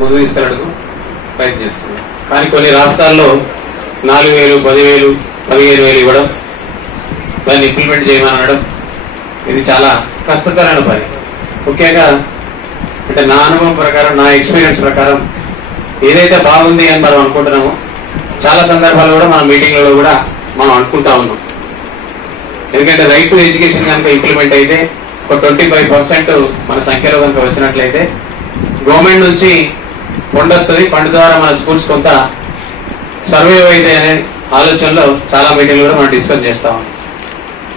ముందు తీసుకెళ్ళడానికి ప్రయత్నం చేస్తుంది. కానీ కొన్ని రాష్ట్రాల్లో 4,000, 10,000, 15,000 ఇవ్వడం, దాన్ని ఇంప్లిమెంట్ చేయమని అనడం ఇది చాలా కష్టతరమైన పని. ముఖ్యంగా అంటే నా అనుభవం ప్రకారం, నా ఎక్స్పీరియన్స్ ప్రకారం ఏదైతే బాగుంది అని మనం అనుకుంటున్నామో చాలా సందర్భాలు కూడా మన మీటింగ్లలో కూడా మనం అనుకుంటా ఉన్నాం. ఎందుకంటే రైట్ టు ఎడ్యుకేషన్ కనుక ఇంప్లిమెంట్ అయితే ఒక 25% మన సంఖ్యలో కనుక వచ్చినట్లయితే గవర్నమెంట్ నుంచి ఫండ్ వస్తుంది. ఫండ్ ద్వారా మన స్కూల్స్ కొంత సర్వైవ్ అయితే అనే ఆలోచనలో చాలా మీటింగ్లు కూడా మనం డిస్కస్ చేస్తా ఉన్నాం.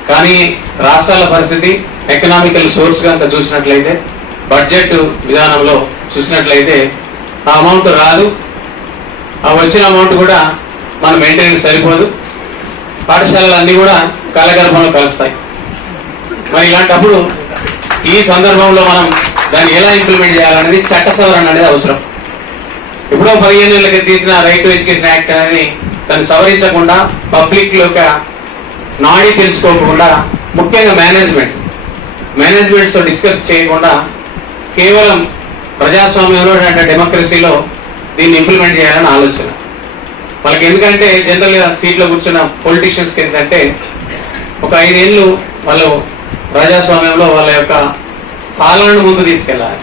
కానీ రాష్ట్రాల పరిస్థితి, ఎకనామికల్ సోర్స్ కనుక చూసినట్లయితే, బడ్జెట్ విధానంలో చూసినట్లయితే ఆ అమౌంట్ రాదు. ఆ వచ్చిన అమౌంట్ కూడా మన మెయింటెనెన్స్ సరిపోదు. పాఠశాలలు అన్ని కూడా కాలగర్భంలో కలుస్తాయి. మరి ఇలాంటప్పుడు ఈ సందర్భంలో మనం దాన్ని ఎలా ఇంప్లిమెంట్ చేయాలనేది చట్ట సవరణ అనేది అవసరం. ఎప్పుడో 15 ఏళ్ళకి తీసిన రైట్ టు ఎడ్యుకేషన్ యాక్ట్ అనేది దాన్ని సవరించకుండా, పబ్లిక్ యొక్క నాడి తెలుసుకోకుండా, ముఖ్యంగా మేనేజ్మెంట్స్ తో డిస్కస్ చేయకుండా కేవలం ప్రజాస్వామ్యంలో అంటే డెమోక్రసీలో దీన్ని ఇంప్లిమెంట్ చేయాలని ఆలోచన వాళ్ళకి. ఎందుకంటే జనరల్ గా సీట్లో కూర్చున్న పొలిటీషియన్స్ ఏంటంటే ఒక 5 ఏళ్ళు వాళ్ళు ప్రజాస్వామ్యంలో వాళ్ళ యొక్క పాలనను ముందు తీసుకెళ్లాలి.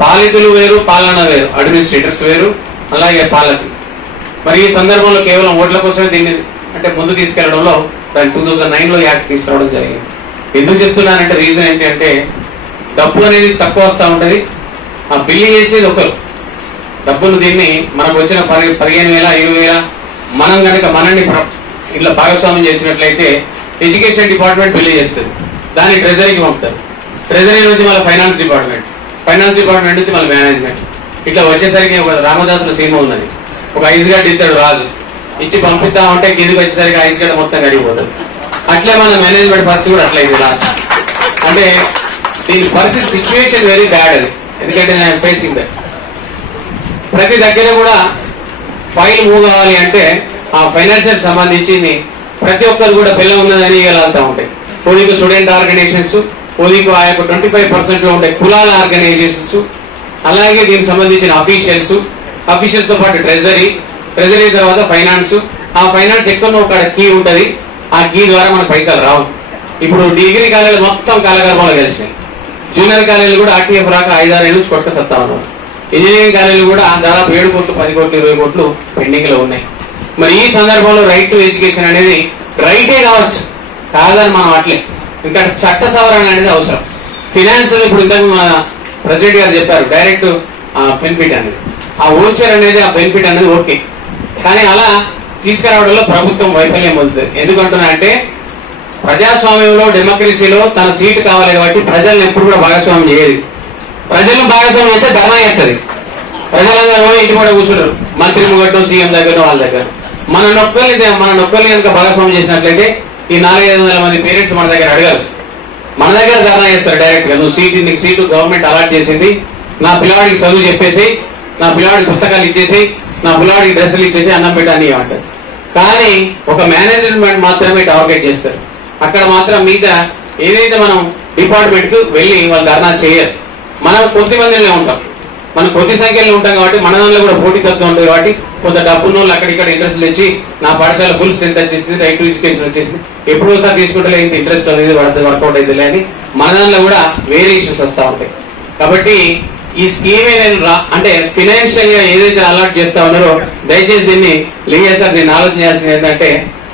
పాలితులు వేరు, పాలన వేరు, అడ్మినిస్ట్రేటర్స్ వేరు, అలాగే పాలకులు. మరి ఈ సందర్భంలో కేవలం ఓట్ల కోసమే దీన్ని అంటే ముందు తీసుకెళ్లడంలో దాన్ని 2009లో యాక్ట్ తీసుకురావడం జరిగింది. ఎందుకు చెప్తున్నానంటే రీజన్ ఏంటంటే డబ్బు అనేది తక్కువ వస్తూ ఉంటది. ఆ బిల్లు చేసేది ఒకరు. డబ్బులు దీన్ని మనకు వచ్చిన 15,000, 20,000 మనం కనుక మనల్ని ఇట్లా భాగస్వామ్యం చేసినట్లయితే ఎడ్యుకేషన్ డిపార్ట్మెంట్ బిల్లు చేస్తుంది. దాన్ని ట్రెజరీకి పంపుతారు. ట్రెజరీ నుంచి మళ్ళీ ఫైనాన్స్ డిపార్ట్మెంట్ నుంచి మళ్ళీ మేనేజ్మెంట్. ఇట్లా వచ్చేసరికి ఒక రామదాసుల సినిమా ఉన్నది. ఒక ఐస్ గడ్డ ఇస్తాడు రాజు, ఇచ్చి పంపిస్తా ఉంటే కిందికి వచ్చేసరికి ఐస్ గడ్డ మొత్తం గడిగిపోతుంది. అట్లే మన మేనేజ్మెంట్ పరిస్థితి కూడా అట్లయింది లాస్ట్. అంటే దీని పరిస్థితి సిచ్యువేషన్ వెరీ బ్యాడ్ అది. ఎందుకంటే నేను ఫేసింగ్ దట్. ప్రతి దగ్గర కూడా ఫైల్ మూవ్ కావాలి అంటే ఆ ఫైనాన్షియల్ సంబంధించింది ప్రతి ఒక్కరు కూడా పిల్ల ఉన్నదని వెళ్తా ఉంటాయి. కోదికు స్టూడెంట్ ఆర్గనైజేషన్స్, కోదికు ఆ యొక్క 25% లో ఉండే కులాల ఆర్గనైజేషన్స్, అలాగే దీనికి సంబంధించిన అఫీషియల్స్ తో పాటు ట్రెజరీ తర్వాత ఫైనాన్స్. ఆ ఫైనాన్స్ ఎక్కడో ఒక కీ ఉంటది. ఆ కీ ద్వారా మనకు పైసలు రావు. ఇప్పుడు డిగ్రీ కాలేజీలు మొత్తం కాలగర్భంలో కలిసినాయి. జూనియర్ కాలేజీలు కూడా ఆర్టీఎఫ్ రాక 5-6 ఏళ్ళు నుంచి కొట్టుకొస్తా ఉన్నారు. ఇంజనీరింగ్ కాలేజీలు కూడా దాదాపు 7 కోట్లు, 10 కోట్లు, 20 కోట్లు పెండింగ్ లో ఉన్నాయి. మరి ఈ సందర్భంలో రైట్ టు ఎడ్యుకేషన్ అనేది రైటే కావచ్చు, కాదని మనం అట్లే. ఇంకా చట్ట సవరణ అనేది అవసరం. ఫినాన్షియల్ ఇప్పుడు ఇంతకు మన ప్రెసిడెంట్ గారు చెప్పారు డైరెక్ట్ బెనిఫిట్ అనేది, ఆ ఓచర్ అనేది, ఆ బెనిఫిట్ అనేది ఓకే. కానీ అలా తీసుకురావడంలో ప్రభుత్వం వైఫల్యం పొందుతుంది. ఎందుకంటున్నా అంటే ప్రజాస్వామ్యంలో, డెమోక్రసీలో తన సీటు కావాలి కాబట్టి ప్రజలను ఎప్పుడు కూడా భాగస్వామ్యం చేయదు. ప్రజలను భాగస్వామ్యం అయితే ధర్నా చేస్తుంది. ప్రజలందరూ ఇంటి కూడా కూర్చుంటారు, మంత్రి ముగట్టో, సీఎం దగ్గర, వాళ్ళ దగ్గర. మన నొక్కల్ని కనుక భాగస్వామ్యం చేసినట్లయితే ఈ 400-500 మంది పేరెంట్స్ మన దగ్గర అడగారు, మన దగ్గర ధర్నా చేస్తారు డైరెక్ట్ గా. నీకు సీటు గవర్నమెంట్ అలాట్ చేసింది, నా పిల్లవాడికి చదువు చెప్పేసి, నా పిల్లవాడికి పుస్తకాలు ఇచ్చేసి, నా పిల్లవాడికి డ్రెస్సులు ఇచ్చేసి అన్నం పెట్టాని అంటారు. కానీ ఒక మేనేజ్మెంట్ మాత్రమే టార్గెట్ చేస్తారు. అక్కడ మాత్రం మిగతా ఏదైతే మనం డిపార్ట్మెంట్ కు వెళ్లి వాళ్ళు ధర్నా చేయరు. మనం కొద్ది మందిలో ఉంటాం, మనం కొద్ది సంఖ్యలో ఉంటాం కాబట్టి మన దానిలో కూడా పోటీతత్వం ఉంటుంది. కాబట్టి కొంత డబ్బున్న వాళ్ళు అక్కడిక్కడ ఇంట్రెస్ట్ తెచ్చి నా పాఠశాల ఫుల్ స్ట్రెంత్ వచ్చేసింది, రైట్ టు ఎడ్యుకేషన్ వచ్చేసింది, ఎప్పుడోసారి తీసుకుంటే ఇంత ఇంట్రెస్ట్ అనేది వర్కౌట్ అవుతుంది అని మన దానిలో కూడా వేరియేషన్స్ వస్తూ ఉంటాయి. కాబట్టి ఈ స్కీమ్ అంటే ఫైనాన్షియల్ గా ఏదైతే అలాట్ చేస్తా ఉన్నారో దయచేసి దీన్ని సార్ దీన్ని ఆలోచన చేయాల్సింది ఏంటంటే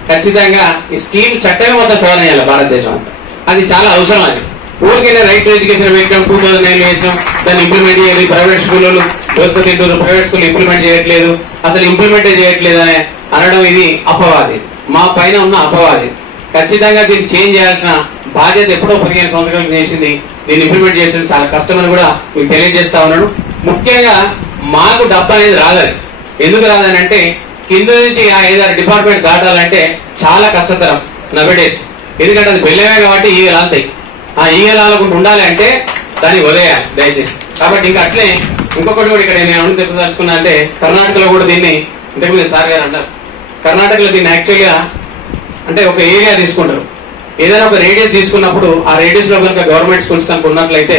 ఖచ్చితంగా ఈ స్కీమ్ చట్టమే మొత్తం సవరణ చేయాలి భారతదేశం అంతా. అది చాలా అవసరం. అది ఊరికైనా రైట్ టు ఎడ్యుకేషన్ పెట్టడం 2009 వేసినాం, దాన్ని ఇంప్లిమెంట్ చేయాలి. ప్రైవేట్ స్కూళ్ళు దోసుకు తింటారు, ప్రైవేట్ స్కూల్ ఇంప్లిమెంట్ చేయట్లేదు, అసలు ఇంప్లిమెంటే చేయట్లేదు అని అనడం ఇది అపవాది, మా పైన ఉన్న అపవాది. ఖచ్చితంగా దీన్ని చేంజ్ చేయాల్సిన బాధ్యత ఎప్పుడో 15 సంవత్సరాలకు చేసింది. దీన్ని ఇంప్లిమెంట్ చేసిన చాలా కష్టమని కూడా మీకు తెలియజేస్తా ఉన్నాడు. ముఖ్యంగా మాకు డబ్బు అనేది రాదని. ఎందుకు రాదని అంటే కింద నుంచి ఆ 5-6 డిపార్ట్మెంట్ దాటాలంటే చాలా కష్టతరం నవేడేస్. ఎందుకంటే అది బెల్లమే కాబట్టి ఈగలు ఆలుతాయి. ఆ ఈగలు ఆలకుండా ఉండాలి అంటే దాన్ని వదిలేయాలి దయచేసి. కాబట్టి ఇంకా అట్లే ఇంకొకటి కూడా ఇక్కడ నేను అను తెలుసుకున్నా అంటే కర్ణాటకలో కూడా దీన్ని ఇంతకుముందు సార్ గారు అన్నారు. కర్ణాటకలో దీన్ని యాక్చువల్గా అంటే ఒక ఏరియా తీసుకుంటారు. ఏదైనా ఒక రేడియస్ తీసుకున్నప్పుడు ఆ రేడియస్ లో కనుక గవర్నమెంట్ స్కూల్స్ కనుక ఉన్నట్లయితే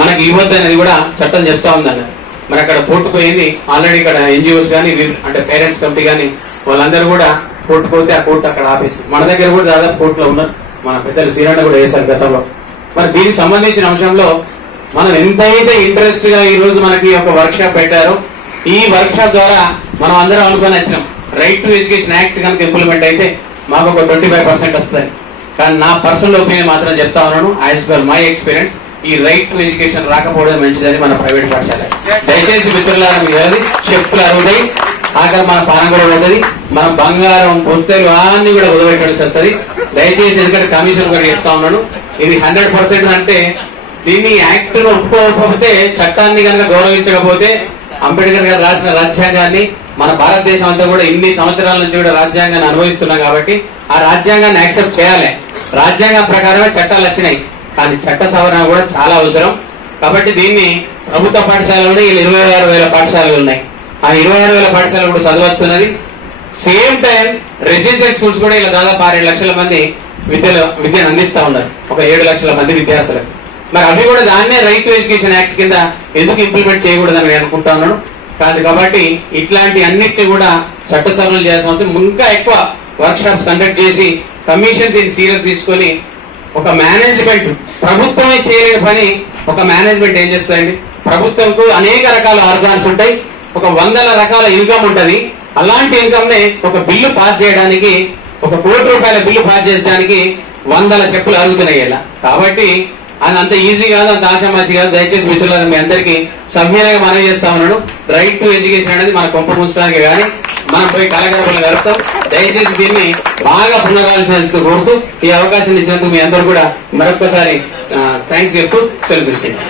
మనకి ఇవ్వద్దు అనేది కూడా చట్టం చెప్తా ఉందన్న. మరి అక్కడ కోర్టు పోయింది ఆల్రెడీ. ఇక్కడ ఎన్జిఓస్ కానీ అంటే పేరెంట్స్ కమిటీ కానీ వాళ్ళందరూ కూడా కోర్టు పోతే ఆ కోర్టు అక్కడ ఆపేసి మన దగ్గర కూడా దాదాపు కోర్టులో ఉన్నారు. మన పెద్దలు శ్రీరణ కూడా వేశారు గతంలో. మరి దీనికి సంబంధించిన అంశంలో మనం ఎంతైతే ఇంట్రెస్ట్ గా ఈ రోజు మనకి ఒక వర్క్ షాప్ పెట్టారో ఈ వర్క్ షాప్ ద్వారా మనం అందరం అనుకుని వచ్చినాం రైట్ టు ఎడ్యుకేషన్ యాక్ట్ కనుక ఇంప్లిమెంట్ అయితే మాకు ఒక 25% వస్తుంది. కానీ నా పర్సనల్ ఒపీనియన్ మాత్రం చెప్తా ఉన్నాను, యాజ్ పర్ మై ఎక్స్పీరియన్స్ ఈ రైట్ టు ఎడ్యుకేషన్ రాకపోవడం మంచిదని మన ప్రైవేట్ పాఠశాల. దయచేసి మిత్రులారా మీరు చెప్పులు అరుగుతాయి, ఆఖరి మన పానం కూడా పోతుంది, మన బంగారం పొత్తలు అన్ని కూడా ఉదవెట్టడం వస్తుంది. దయచేసి ఎందుకంటే కమిషన్ కూడా చెప్తా ఉన్నాను ఇది 100% అంటే దీన్ని యాక్ట్ ను ఒప్పుకోకపోతే చట్టాన్ని కనుక గౌరవించకపోతే అంబేద్కర్ గారు రాసిన రాజ్యాంగాన్ని మన భారతదేశం అంతా కూడా ఇన్ని సంవత్సరాల నుంచి కూడా రాజ్యాంగాన్ని అనుభవిస్తున్నాం కాబట్టి ఆ రాజ్యాంగాన్ని యాక్సెప్ట్ చేయాలి. రాజ్యాంగం ప్రకారమే చట్టాలు వచ్చినాయి, కానీ చట్ట సవరణ కూడా చాలా అవసరం. కాబట్టి దీన్ని ప్రభుత్వ పాఠశాలలోనే 26,000 పాఠశాలలు ఉన్నాయి. ఆ 26,000 పాఠశాలలు కూడా చదవస్తున్నది. సేమ్ టైం రెసిడెన్షియల్ స్కూల్స్ కూడా ఇలా దాదాపు 6-7 లక్షల మంది విద్యను అందిస్తా ఉన్నారు, ఒక 7 లక్షల మంది విద్యార్థులకు. మరి అవి కూడా దాన్నే రైట్ టు ఎడ్యుకేషన్ యాక్ట్ కింద ఎందుకు ఇంప్లిమెంట్ చేయకూడదని నేను అనుకుంటా ఉన్నాను. కాదు కాబట్టి ఇట్లాంటి అన్నిటిని కూడా చట్ట సవరణలు చేయాల్సిన అవసరం. ఇంకా ఎక్కువ వర్క్ షాప్స్ కండక్ట్ చేసి కమిషన్ దీన్ని సీరియస్ తీసుకొని ఒక మేనేజ్మెంట్, ప్రభుత్వమే చేయలేని పని ఒక మేనేజ్మెంట్ ఏం చేస్తాయండి? ప్రభుత్వంకు అనేక రకాల ఆర్గాన్స్ ఉంటాయి, ఒక 100 రకాల ఇన్కమ్ ఉంటది. అలాంటి ఇన్కమ్ ని ఒక బిల్లు పాస్ చేయడానికి, ఒక ₹1 కోటి బిల్లు పాస్ చేయడానికి 100 చెప్పులు అరుగుతున్నాయి ఇలా. కాబట్టి అది అంత ఈజీ కాదు, అంత ఆశామాషి కాదు. దయచేసి మిత్రులారా మీ అందరికీ సభ్యంగా మనవి చేస్తా ఉన్నాను, రైట్ టు ఎడ్యుకేషన్ అనేది మన కొంప ముంచడానికి కానీ మనం పోయి కళాకారులు కలుస్తాం. దయచేసి దీన్ని బాగా పునరాలోచించుతూ కోరుతూ ఈ అవకాశం ఇచ్చినందుకు మీ అందరూ కూడా మరొకసారి థ్యాంక్స్ చెప్తూ సెలవు తీసుకుంటాం.